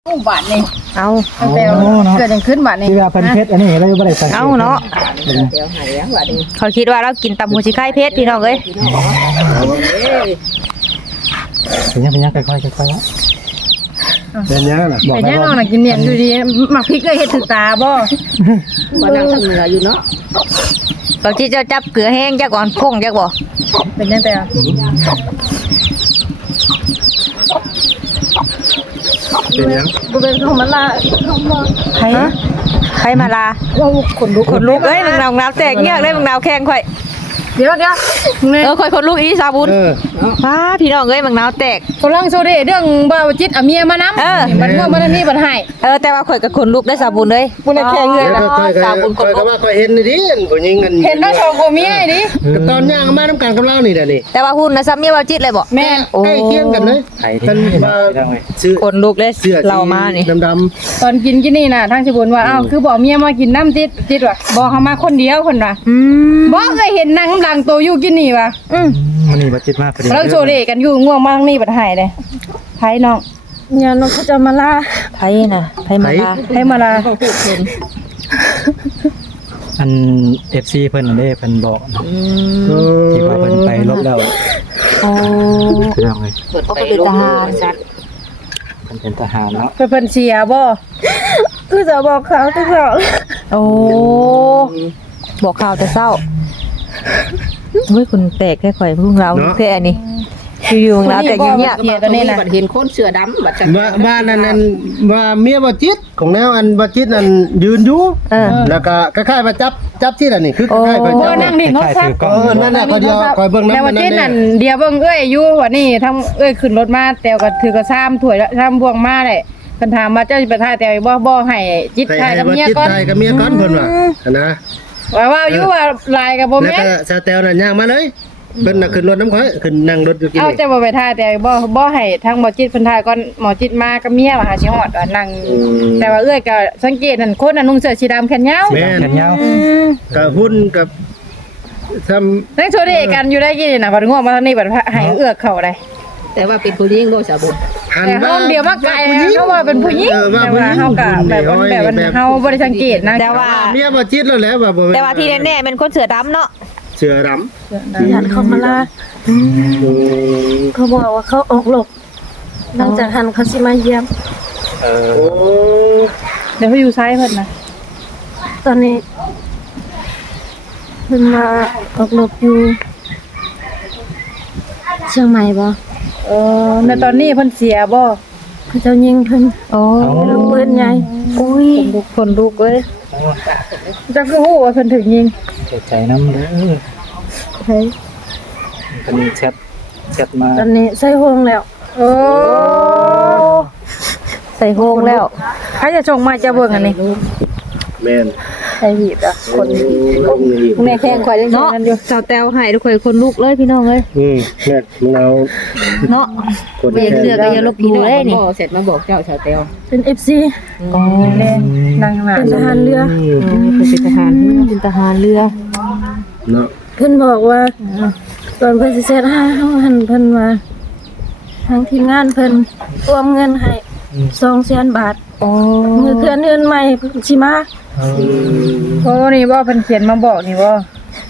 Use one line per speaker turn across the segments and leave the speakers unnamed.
บาทนี่
เอา
เกิดยังขึ้นบาทนี่
ที่ว่าเพิ่นเพชรอันนี้เราอยู่บ่ได้สังเกต
เอาเนาะเขาคิดว่าเรากินตำหูชิไข่เพชรพี่น้องเอ้ย
เป็นยังค่อยๆค่อยๆเป็นยังน่ะ
เป็นยังน้องน่ะกินเนี่ยดูดีหมักพริกก็เฮ็ดถึงตาบ่
บ่นั่งทางเหนืออยู่เนาะ
บางทีจะจับเกลือแห้งจักก่อนคงจักบ่
เป็นยังแต่
เป็นยัง
บ่เป็นของมันละ
ใครมาลาคนลุกเอ้ยมึงนาวน้ำแตกเงี้ยเลยมึงนาวแข้งค่อย
เดี๋ยว
ค่อยคนลุกอีสาบุญว้าพี่น้องเอ้ยมึงนาวแตก
กำลังโซเดเรื่องบ่าวจิตเอาเมียมานำมันง่วงมันนี่บัดให้
แต่ว่าข่อยกับคนลุกได้สาบุญเลย
บุญแข็งเลย
สาบุญคนก็ว่าค่อยเห็นดิผู้หญิงกัน
เห็นแล้วชอบเมียดิ
ตอนย่างมาน้ำกันกับเรานี่เด้อนี่
แต่ว่าหุ่นนะซ้ำเมียบ่าวจิตเลยบ่
แม่
ใกล้เคียงกันเลยกันมา
ซื้อคนลุกเลยเรามานี่
ดำ
ๆตอนกินนี่น่ะทางสิบุญว่าอ้าวคือบ่เมียมากินน้ำจิตว่ะบ่เฮามาคนเดียวคนว่ะบ่เคยเห็นนางหลังโตอยู่กินนี่ว่ะ
มันนี่บ่จิตมากพอดี
แล้วโซเดกันอยู่ง่วงมากนี่บัดให้เลยไผน้องเนี่ยน้องเขาจะมาลา
ไผน่ะไผมาลา
อัน FC เพิ่นเด้เพิ่นบอกที่ว่าเพิ่นไปลบแล้ว
โอ้
คือยังไง
เปิดเป็นทหาร
เพิ่นเป็นทหารเนาะ
เพิ่นเสียบ่คือจะบอกเขาทุกเช้า
โอ้บอกข่าวแต่เช้าเฮ้ยคุณแตกแค่ข่อยพึ่งเราแค่นี้อยู่ๆแล้วแต่เงียบ
ๆตอนนี้บัดเห็นคนเสื้อดำบัดจัง
บ้านนั้นว่าเมียบ่จิตของแนวอันบ่จิตนั่นยืนอยู่แล้วก็คล้ายๆว่าจับที่นั่นนี่คือคล้ายๆว่าจับ
นั่งดิโทรศัพท์
นั่นน่ะก็เดียวคอยเบิ่งนำ
นั่นนั่นเดียวเบิ่งเอ้ยอยู่ว่านี่ทั้งเอ้ยขึ้นรถมาแต่ก็ถือก็3ถ้วย3บ่วงมาได้เพิ่นถามว่าเจ้าสิไปถ่ายแต่บ่ให้จิตถ่ายกับเมียก่อน
ถ่ายกับเมียก่อนเพิ่นว่านะ
ว่าอยู่ว่าลายกับบ่แม่น
แล้วก็สแตลน่ะย่างมาเลยเพิ่นน่ะขึ้นรถน้ำข่อยขึ้นนั่งรถอยู่กิน
เอาจะบ่ไปถ่ายแต่บ่ให้ทางหมอจิตเพิ่นถ่ายก่อนหมอจิตมากับเมียว่าหาสิฮอดว่านั่งแต่ว่าเอ้ยก็สังเกตนั่นคนน่ะนุ่งเสื้อสีดำแขนยาว
แม่นแขนยาวก็หุ่นกับซ้ำ
นั่งโชว์เดกันอยู่ได้กี่นี่น่ะบัดง่วงมาทางนี้บัดให้เอื้อกเข้าได้
แต่ว่าเป็นผู้หญิงโลสาบุญ
แต่เฮาเดียวมาไกลเฮาว่าเป็นผู้หญิงแต่ว่าเฮาก็แบบเฮาบ่ได้สังเกตนะ
แต่ว่า
เมียบ่จิตแล้วแหละว่าบ่
แต่ว่าที่แน่ๆเป็นคนเสื้อดำเนาะ
เสื้อด
ำญาติเขามาลาเขาบอกว่าเขาออกหลบหลังจากหันเขาสิมาเยี่ยม
โอ้
เดี๋ยวเขาอยู่ซ้ายเพิ่นนะ
ตอนนี้เพิ่นมาออกหลบอยู่เชียงใหม่บ่
ในตอนนี้เพิ่นเสียบ่
เขาเจ้ายิงเพิ่นลูกปืนใหญ่
อุ้ยคนลุกเลยจักคือฮู้ว่าเพิ่นถึงยิง
ใจนำเด้อ
เฮ้ย
เพิ่นแชทมา
ตอนนี้ใส่ห่วงแล้ว
ใส่ห่วงแล้ว
ใครจะส่งมาจะเบิ่งอันนี้
แม่น
ใส่หีบอ่ะคนแม่แข้งข่อยจังนั้นอยู่สาวแต้วให้ทุกคนลุกเลยพี่น้องเอ้ย
แม่มึงเอา
เนาะบ่อยากเชื่อก็อย่าลบหลู่เด้นี่
เสร็จมาบอกเจ้าสาวแต้ว
เป็น FC
แน่นั่งหน้า
เป็นทหารเรือ
เป็นทหารเรือ
เนาะ
เพิ่นบอกว่าตอนเพิ่นสิเสร็จให้เฮาหันเพิ่นว่าทางทีมงานเพิ่นรวมเงินให้200,000 บาทมือเคลื่อนเงินใหม่สิมา
นี่บ่เพิ่นเขียนมาบอกนี่บ่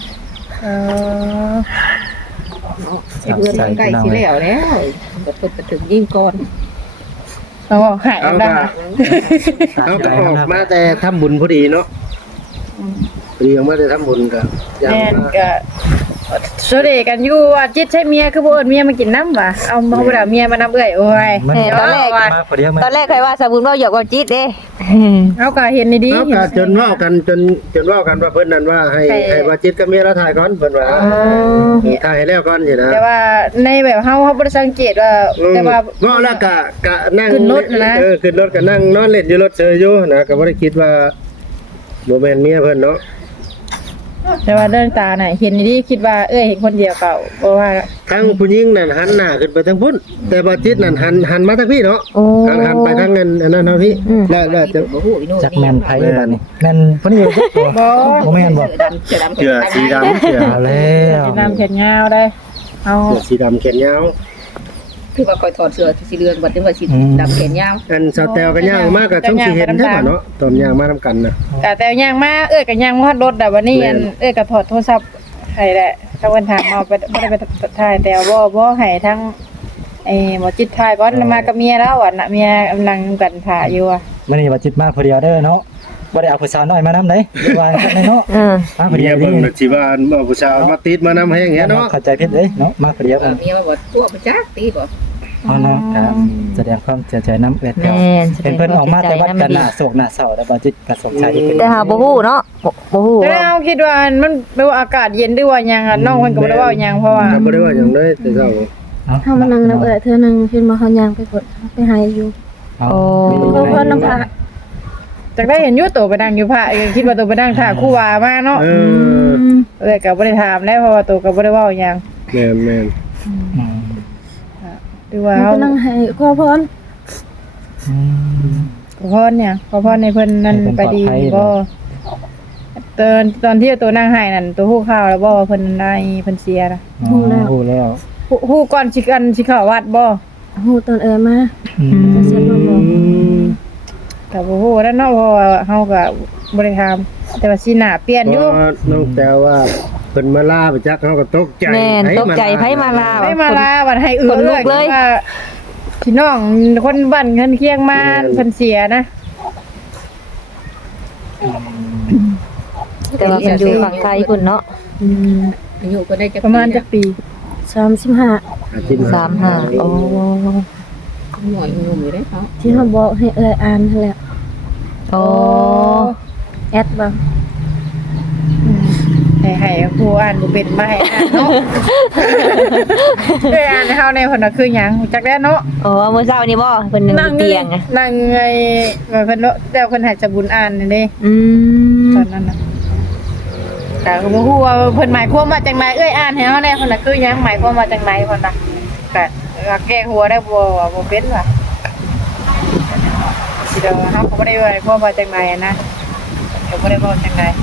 เงินใกล้สิแล้วเพิ่นถึงยิงก่อน
หายได้
เอาก็ออกมาแต่ทำบุญพอดีเนาะพอดีออกมาแต่ทำบุญก็
แม่นก็โซเดกันอยู่ว่าจิตใช้เมียคือบ่เอิ้นเมียมากินน้ำว่ะเอาบ่ได้เมียมานำเอ้ยโอ้ย
ตอนแรกใครว่าสาบุญว่าอยากว่าจิตเด้
เอาก็เห็นดี
ๆเอาก็จนเว้ากันว่าเพิ่นนั่นว่าให้ว่าจิตกับเมียเราถ่ายก่อนเพิ่นว่าถ่ายให้แล้วก่อนสินะ
แต่ว่าในแบบเฮาบ่ได้สังเกตว่าแต่ว่า
เว้าแล้วก็นั่งขึ้นรถนะขึ้นรถก็นั่งนอนเล่นอยู่รถเฉยอยู่นะก็บ่ได้คิดว่าบ่แม่นเมียเพิ่นเนาะ
แต่ว่าเรื่องตาน่ะเห็นดีคิดว่าเห็นคนเดียวเก่าเพราะว่า
ทั้งผู้หญิงนั่นหันหน้าขึ้นไปทางพุ่นแต่บ่จิตนั่นหันมาทางพี่เนาะหันไปทางนั้นเนาะพี่แล้วจะจักแม่นไผบัดนี้แม่นเพิ่นอยู่บ่แม่นบ่เสื้อสีดำเสื้อแล้ว
สีดำแขนยาวได้เอา
สีดำแขนยาว
คือว่าคอยถอดเสื้อสีเหลืองบัดนี้ว่าสิดำแขนยาว
อันสาวแตวก็ย่างมากก็ต้องสิเห็นใช่ป่ะเนาะตอนย่างมานํกันน่ะ
แต่ย่างมาก็ย่างมาฮอดรถแต่วันนี้อันก็ถอดโทรศัพท์ให้แหละถ้าวันถามเอาไปบ่ได้ไปถ่ายแต่บ่ให้ทั้งหมอจิตถ่ายก่อนมากับเมียแล้วน่ะเมียกำลังกันถ่ายอยู่อ่ะ
มื้อนี้ว่าจิตมาผู้เดียวเด้อเนาะบ่ได้เอาผู้สาวน้อยมานำเด้ว่ากันเนาะมาผู้
เมี
เดี
ย
ยว
เบิ่ง
นี่
น่ะสิว่าเอาผู้สาวมาติดมานำให้อย่างเงี้ยเนาะ
เข้าใจผิดเด้เนาะมาผู้เดียว
เมียว่าบ่ตัวบ่จักตีบ่
อ๋อเนาะครับแสดงความเสียใจนำเวทเดียว
แม่น
เป็นเพิ่นออกมาแต่วัดกันน่ะโศกน่ะเศร้าแล้วบ่จิตก็สงสัยขึ้น
แต่หาบ่ฮู้เนาะบ่ฮู้
แต่เราคิดว่ามันไม่ว่าอากาศเย็นหรือว่าหยังน้องเพิ่นก็บ่ได้เว้าหยังเพราะว่า
ก็บ่ได้ว่าหยังเลยแต่เช้า
เฮามานั่งน้ำเธอนั่งเห็นบ่เฮาย่างไปกดไปหายอยู่
โอ้
เพราะน้ำพระ
จากได้เห็นอยู่โตไปนั่งอยู่พระคิดว่าโตไปนั่งท่าครูวามาเนาะก็บ่ได้ถามแล้วเพราะว่าโตก็บ่ได้เว้าหยัง
แม่น
หรือว่า
เฮา
เฮา
ก็นั่งให้ขอพร
ขอพรเนี่ยขอพรในเพิ่นนั่นไปดีบ่ตอนที่ตัวนั่งให้นั่นตัวฮู้ข่าวแล้วบ่ว่าเพิ่นได้เพิ่นเสียนะ
ฮู้แล้ว
ฮู้ก่อนสิเข้าวัดบ่
ฮู้ตอนมาจะเสร็จบ่บอก
ก็บ่ฮู้แล้วเนาะเพราะว่าเฮาก็บ่ได้ถามแต่ว่าสิหน้าเปลี่ยนอยู่
น้องแต้วว่าเพิ่นมาลาไปจักเฮาก็ตกใจ
แม่นตกใจไผมาลา
ไม่มาลาบัดให้เอื้อ
ขนลุกเลย
ว่าพี่น้องคนบ้านเพิ่นเคียงมาเพิ่นเสียนะ
แต่ว่าเพิ่นอยู่ฝั่งไทยพุ่นเนาะ
อายุก็ได้จัก
ประมาณจักปี
35
อาทิตย์
35โอ้
หน่อยหนุ่มอยู่ได้เขา
ที่เฮาบอกให้อ่านนั่นแหละ
โอ้
แอดบ่
ให้ผู้อ่านบ่เป็นมาให้อ่านเนาะได้อ่านให้เฮาในเพิ่นน่ะคือหยังจักแล้วเนาะ
โอ้มื้อเช้านี้บ่เพิ่นนั่งอยู่เตียงอะ
นั่งไงเพิ่นเนาะแต่เพิ่นให้จะบุญอ่านนั่นเด้
ม
ตอนนั้นน่ะแต่ก็บ่ฮู้ว่าเพิ่นหมายความว่าจังไดอ่านให้เฮาแน่เพิ่นน่ะคือหยังหมายความว่าจังไดเพิ่นน่ะก็แก้หัวได้บ่เป็นว่ะสิเด้อเฮาก็บ่ได้ว่าความว่าจังไดนะก็บ่ได้เว้าจังได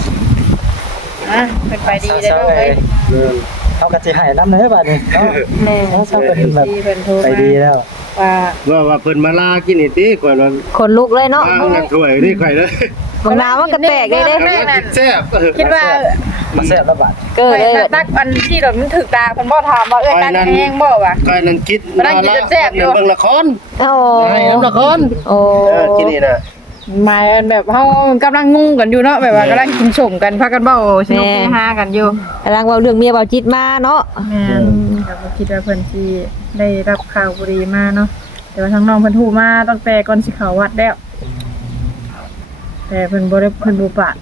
เพิ่นไปดีได้อเนาะเอ้ย
เขาก็สิให้นำเด้อบัดนี้เนาะ
แม่
เขาก็เป็นแบบ
ที่เพิ่นโทร
ไป
มา
ดีแล้ว
ว่า
เพิ่นมาลากินนี่ติก่อนว่า
คนลุกเลยเนาะ
วางกันถ้วยนี่ข่อยเลย
บางน้ำมันก็แตกได้เด้
แซ่บ
คิดว่า
มาแซ่บแล้วบัด
เกิดเลย
ตักอันที่รถมันถึกตาเพิ่นบ่ถามว่าเอ้ยตักแห้งบ่วะ
ข่อยนั่นคิด
มานั่งกินแซ่บอยู่
เบิ่งละคร
โอ้
ให้ละคร
โอ้
กินนี่น่ะ
หมายแบบเฮากำลังงงกันอยู่เนาะแบบว่ากำลังกินสมกันพากันเว้าสนุกเฮฮากันอยู่
กำลังเว้าเรื่องเมียเว้าจิตมาเนาะ
แม่นก็บ่คิดว่าเพิ่นสิได้รับข่าวบุรีมาเนาะแต่ว่าทางน้องเพิ่นฮู้มาตั้งแต่ก่อนสิเข้าวัดแล้วแต่เพิ่นบ่ได้เพิ่นบ่ปะ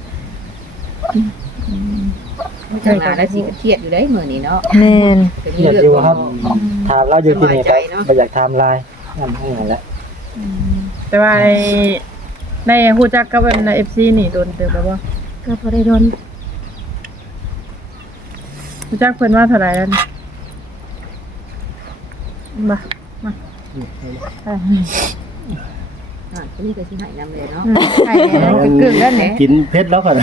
จังหวะแล้วสิเครียดอยู่ได้มื้อนี้เนาะ
แม่น
เครียดอยู่ครับถามเราอยู่ที่นี่ไปบ่อยากถามลายนั่นแหละ
แต่ว่าในฮู้จักกับอัน FC นี่โดนเติบแล้วบ่
ก็บ่ได้โดน
ฮู้จักเพิ่นว่าเท่าไหร่แล้วนี่มามา
คนนี้ก็สิให้นำเลยเนาะ
ใช่กึ่งๆแล้วแหละ
กินเผ็ดแล้วก่อน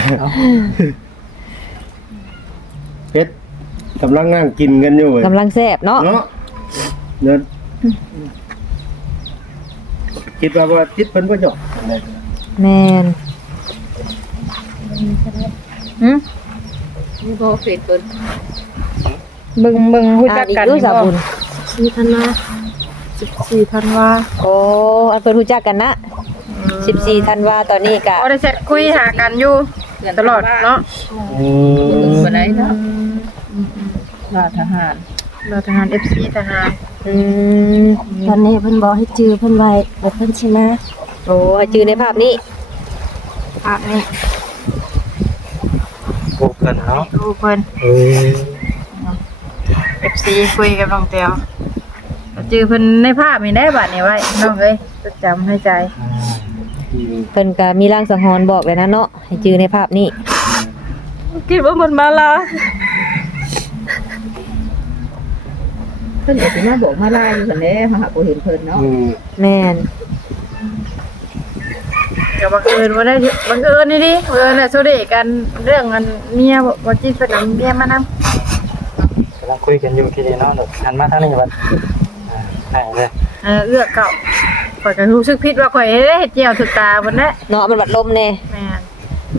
เผ็ดกำลังนั่งกินกันอยู่
กำลังแซ่บเนาะ
เนาะเนินคิดว่าจิตเพิ่นบ่หยอก
แม่น
นี่บ่เฟซเพิ่น
เบิ่งฮู้จัก
อีก
กัน
อยู่สาวบุญ
4ธันวา
14ธันวา
โอ้อันเพิ่นรู้จักกันนะ14ธันวาตอนนี้ก็
บ่ได้แชทคุยหากันอยู่ตลอดเนาะ
บ่ได้เนาะ
ราทหาร FC ทหาร
ตอนนี้เพิ่นบอกให้จื้อเพิ่นไว้เดี๋ยวเพิ่นสิมา
โอ้ชื่อในภาพนี้
ภาพนี้
โอ้กันเนาะ
ดูเพิ่น FC คุยกับน้องแต้วจือเพิ่นในภาพนี่ได้บัดนี้ไว้น้องเอ้ยจดจำให้ใจ
เพิ่นก็มีร่างสังหรณ์บอกเลยนะเนาะให้ชื่อในภาพนี้
คิดว่ามันมาลา
เพิ่นก็สิมาบอกมาลาอยู่ซั่นแหละมาหาบ่เห็นเพิ่นเนาะ
แม่น
ก็บังเอิญบ่ได้บังเอิญนี่ดิบังเอิญน่ะโซเดกันเรื่องอันเมียบ่จิตเพิ่นเอาเมียมานำ
กำลังคุยกันอยู่ที่นี่เนาะหันมาทางนี้บัดให้เลย
เอื้อเก่าข่อยก็รู้สึกผิดว่าข่อยได้เฮ็ดเจียวถึกตาเพิ่นแหละ
เนาะมันบัดลมแน่
แม่น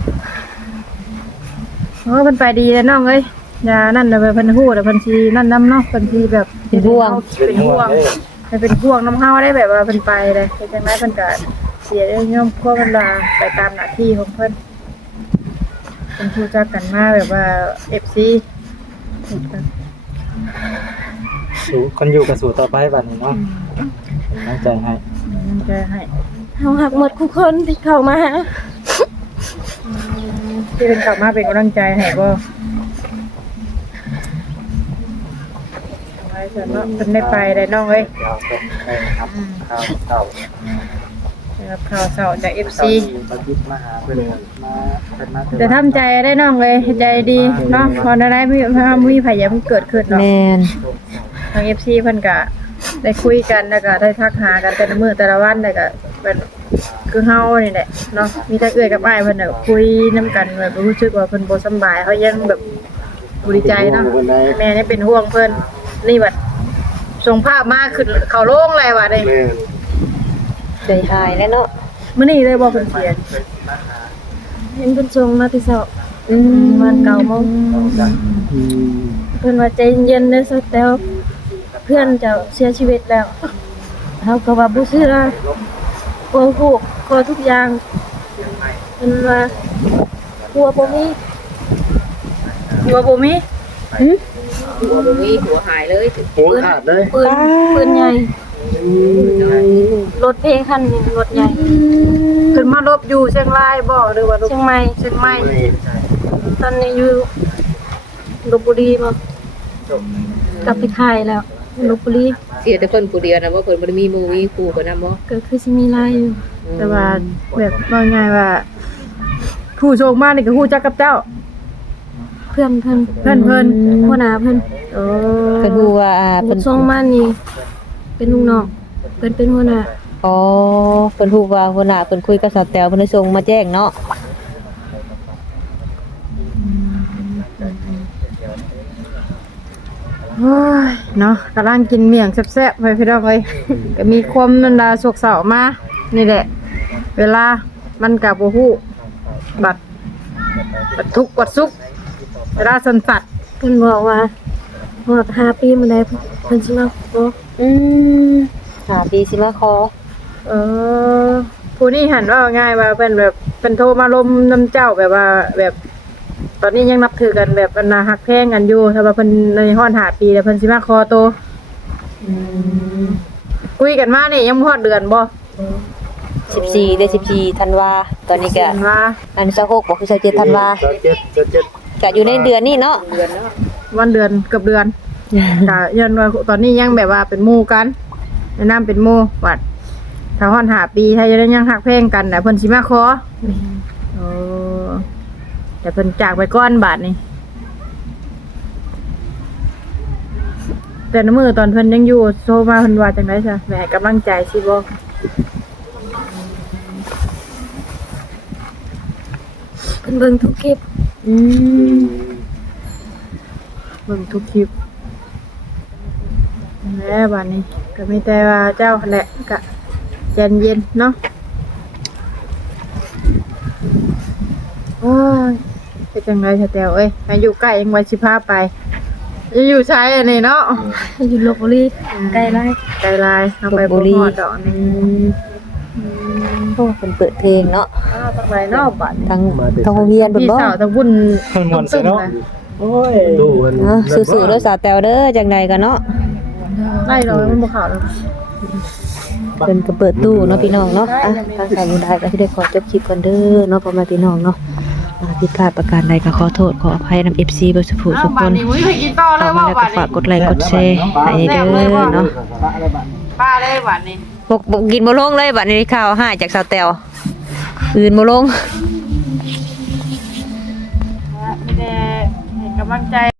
โอ้เพิ่นไปดีแล้วน้องเอ้ยอย่านั่นเด้อเพิ่นฮู้เด้อเพิ่นสินั่นนำเนาะเพิ่นสิแบบเป็นห่วงเป็นห่วงนำเฮาได้แบบว่าเพิ่นไปเลยเฮ็ดจังได๋เพิ่นก็เสียเรื่องย่อมครัวเพิ่นลาไปตามหน้าที่ของเพิ่นเพิ่นรู้จักกันมาแบบว่า FC
สู้คนอยู่กับสู่ต่อไปบัดนี้เนาะตั้งใจให้
จะให้
เฮาหักหมดทุกคนที่เข้ามาหา
ที่เป็นกลับมาเป็นกำลังใจให้บ่ไว้เถอะเนาะเพิ่นได้ไปได้น้องเอ้ย
เดี๋ยวไปครับข้าวเช้า
ได้รับข่าวเช้าจาก FC
ตอนคิดมาหาเพิ่นมาเพิ่นมา
จะทำใจได้น้องเลยใจดีเนาะพอได้มีพยายามเกิดขึ้นเนาะ
แม่น
ทาง FC เพิ่นก็ได้คุยกันแล้วก็ได้ทักหากันแต่ละมื้อแต่ละวันแล้วก็เป็นคือเฮานี่แหละเนาะมีแต่เอื้อยกับอ้ายเพิ่นน่ะคุยนํกันแบบรู้สึกว่าเพิ่นบ่สำบายเขายังแบบบ่ดีใจเนาะแม่ยังเป็นห่วงเพิ่นนี่บัดส่งภาพมาขึ้นเข้าโรงเลยว่ะเด้
แม่น
ใจหายแล้วเนาะ
มื้อนี้เลยบ่เพิ่นเสีย
เห็นเพิ่นส่งมาที่เช้า
อืม
วัน9:00น
อืม
เพิ่นว่าใจเย็นๆเด้อสแตลเพื่อนเจ้าเสียชีวิตแล้วเฮาก็ว่าบ่เชื่อโอ้โหขอทุกอย่างเพิ่นว่ากลัวบ่มี
อยู่บ่มี
หัวบ่มีหัวหายเลย
หัวขาดเลย
ปืนใหญ่รถเพลงคันหนึงรถใหญ่
ขึ้นมาลบอยู่เชียงรายบ่หรือว่าลบ
เชียงใหม่
เชียงใหม่
ตอนนี้อยู่ลพบุรีบ่กลับไปค่ายแล้วลพบุรี
เสียแต่เพิ่นผู้เดียวนะว่าเพิ่นบ่ได้มีหมู่มีครูก็นำบ่
ก็คือสิมีลายอยู่
แต่ว่าแบบว่าไงว่าผู้โชคมานี่ก็ฮู้จักกับเจ้า
เพื่อนเพิ่น
เพิ่น
หัวหน้าเพิ่น
โอ้
เพิ่นฮู้ว่าเพิ่
เพิ่
น
นส่งมานี่เป็นลูกน้องเพิ่นเป็นหัวหน้า
อ๋อเพิ่นฮู้ว่าหัวหน้าเพิ่นคุยกับสาวแต๋วเพิ่นได้ส่งมาแจ้งเนาะ
โอ้ยเนาะกำลังกินเมี่ยงแซ่บๆไปพี่น้องเอ้ย ก็มีความนันดาโศกเศร้ามานี่แหละ เวลามันก็บ่ฮู้บัดทุกข์บัดสุขเวลาสันสัตว์
เพิ่นบอกว่าฮอด5 ปีมื้อใดเพิ่นสิมาขอ
อืมหาปีสิมาขอ
ผู้นี้หันว่าง่ายว่าเป็นแบบเป็นโทรมาลมน้ำเจ้าแบบว่าแบบ ตอนนี้ยังนับถือกันแบบอันนาฮักแพงกันอยู่ถ้าว่าเพิ่นในฮ้อนหาปีแล้วเพิ่นสิมาคอโตคุยกันมานี่ยังบ่ฮอดเดือนบ่
14เดือน14ธันวาตอนนี้ก็
เดือนว่า
อัน26บ่คือ27ธันวา
7
ก็อยู่ในเดือนนี้เนาะ
วันเดือนเกือบเดือนก็ยันว่าตอนนี้ยังแบบว่าเป็นหมู่กันแนะนำเป็นหมู่วัดถ้าฮ้อนหาปีถ้ายังฮักแพงกันน่ะเพิ่นสิมาขอโอ้แต่เพิ่นจากไปก่อนบาดนี้แต่ในมือตอนเพิ่นยังอยู่โทรมาเพิ่นว่าจังได๋ซะแม่ให้กำลังใจสิบ่
เพิ่นเบิ่งทุกคลิป
อืม
เบิ่งทุกคลิปแล้วบาดนี้ก็มีแต่ว่าเจ้าแหละก็ใจเย็นเนาะโอ้ยเป็นจังได๋ซะแตวเอ้ยให้อยู่ใกล้ยังไว้สิพาไปอยู่ใช้อันนี้เนาะ
อยู่ลพบุรีใกล้ไร
ไกลลายเอาไปบ่ฮอดดอกนี่
โอ้เพิ่นเปิดเพลงเนาะ
ทางไหนเนาะบัด
ทางโรงเรียนเพิ่น
พี่
บ่
สาวตะวุ่น
เพิ่นม่วนซะเนาะโอ้ย
ตู้มัน
สู้ๆเด้อสาวแต๋วเด้อจังไดก็เนาะ
ไล่เรามันบ่เข้าแล้ว
เพิ่นก็เปิดตู้เนาะพี่น้องเนาะอ่ะทางสายบุญได้ก็สิได้ขอจบคลิปก่อนเด้อเนาะพ่อแม่พี่น้องเนาะผิดพลาดประการใดก็ขอโทษขออภัยนำ FC บ่สุขทุกคน
มุ้ยไปกินต่อเล
เข้าย มา
ว่า
แล้วก็
บัด
ฝากกดไลค์กดแชร์ให้เด้อเนาะ
ป้าเลยบัดนี้
บ่กินบ่ลงเลยบัดนี้ข้าวหายจากสาวแต๋วอื่นบ่ลง
มีแต่ให้กำลังใจ